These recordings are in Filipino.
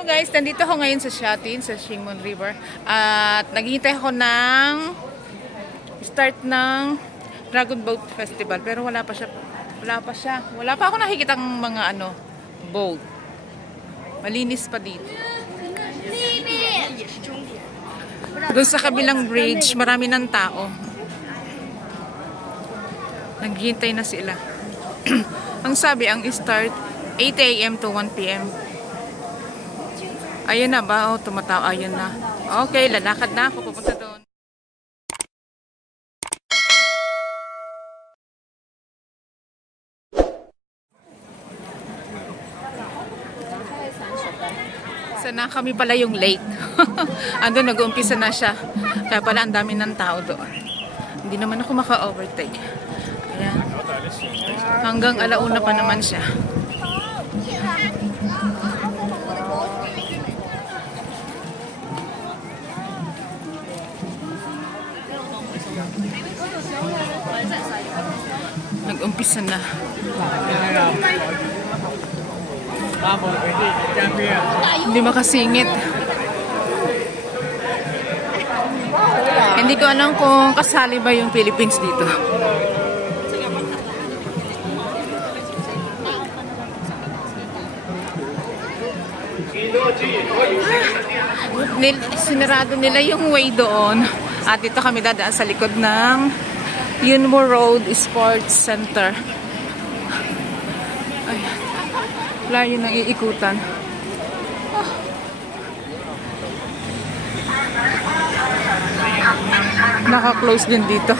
Hello guys, nandito ako ngayon sa Shatin, sa Shingmon River. At naghihintay ako ng start ng Dragon Boat Festival. Pero wala pa siya. Wala pa ako nakikitang mga boat. Malinis pa dito. Doon sa kabilang bridge, marami ng tao. Naghihintay na sila. Ang sabi, ang start 8 AM to 1 PM. Ayun na ba? Oh, tumataw. Ayun na. Okay, lalakad na ako. Pupunta doon. Sana kami pala yung lake. Ando, nag-uumpisa na siya. Kaya pala ang dami ng tao doon. Hindi naman ako maka-overtake. Ayan. Hanggang alauna pa naman siya. Nag-umpisa na. Hindi makasingit. Hindi ko alam kung kasali ba yung Philippines dito. Sinarado nila yung way doon. At dito kami dadaan sa likod ng Yunmo Road Sports Center. Ayan. Layo ng iikutan. Oh. Naka-close din dito.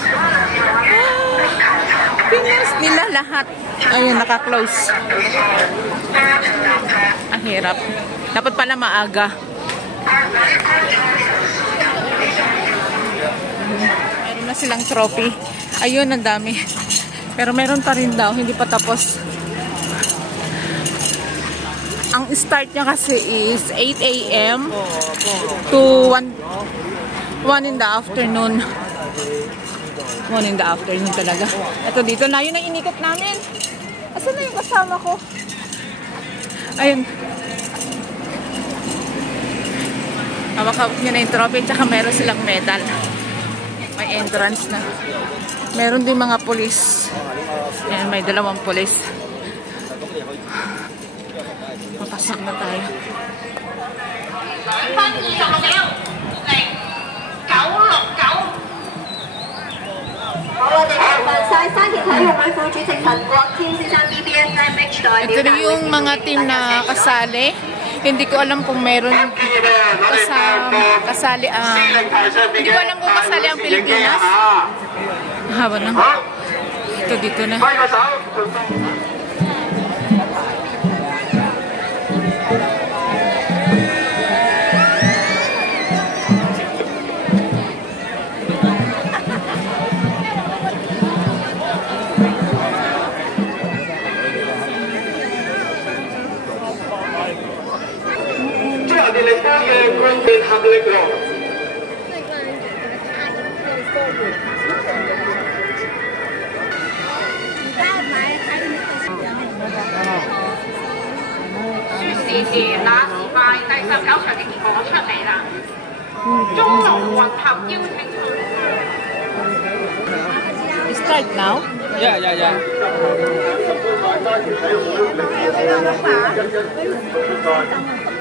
Pinas nila lahat. Ayun, naka-close. Ang hirap. Dapat pala maaga. Meron na silang trophy. Ayun, ang dami. Pero meron pa rin daw. Hindi pa tapos. Ang start niya kasi is 8 AM to 1 in the afternoon. 1 in the afternoon talaga. Ito dito na yun ang inikot namin. Asan na yung kasama ko? Ayun. Hawak-hawak niya na yung trophy. Tsaka meron silang medal. May entrance na. Meron din mga polis. Ayan, may 2 polis. Papasok na tayo. Ito yung mga team na kasali. Hindi ko alam kung meron kasali ang hindi ko alam kung kasali ang Pilipinas. Haba na. Ito dito na. Start now? Yeah.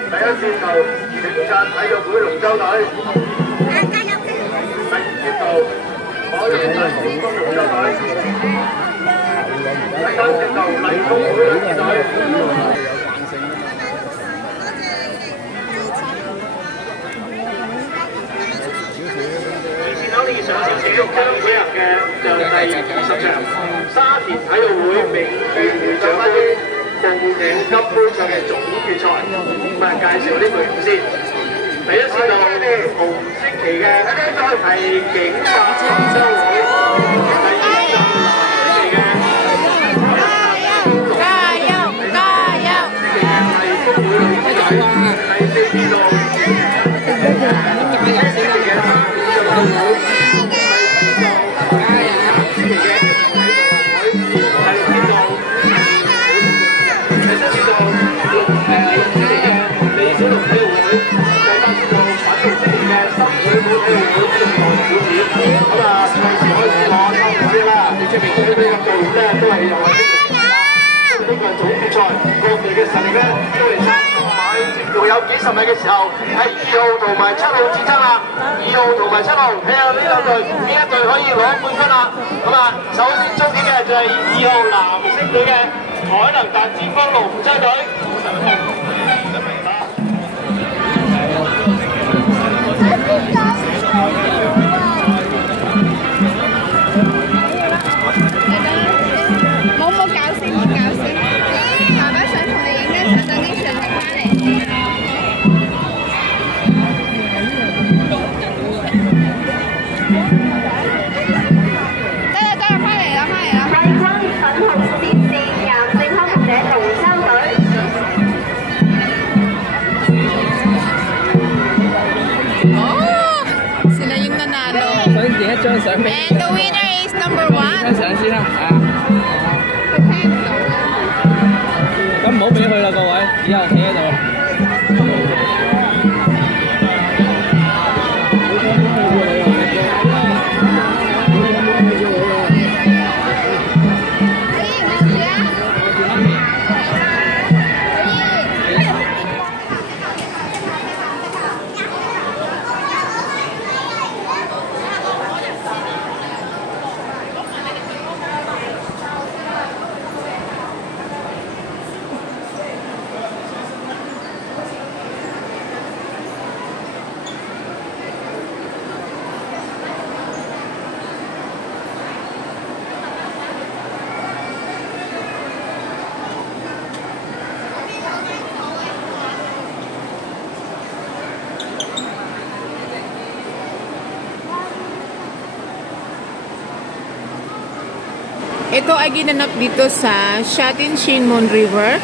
第一節就警察體育會龍舟隊，第二節就海洋公園龍舟隊，第三節就麗峰會女子隊。見到呢上少少，將會日嘅就第20場沙田體育會名譽獎杯。報名金杯賽嘅總決賽，咁介紹呢隊伍先。第一次就紅色旗嘅係警察龍舟會，第二就藍旗嘅加油！係風會女子隊，第四支就有幾十米嘅時候，係2號同埋7號戰爭啦。2號同埋7號，睇下呢兩隊邊一隊可以攞冠軍啦。咁啊，首先終結嘅就係2號藍色隊嘅海能達戰方龍舟隊。And the winner is number 1. 上先啦，咁唔好俾佢啦，各位，以後企喺度。Ito ay ginanap dito sa Shatin Shinmun River,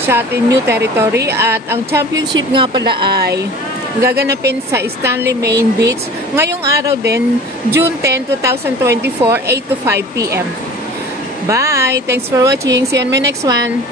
Shatin New Territory, at ang championship nga pala ay gaganapin sa Stanley Main Beach ngayong araw din, June 10, 2024, 8 to 5 p.m. Bye! Thanks for watching. See you on my next one.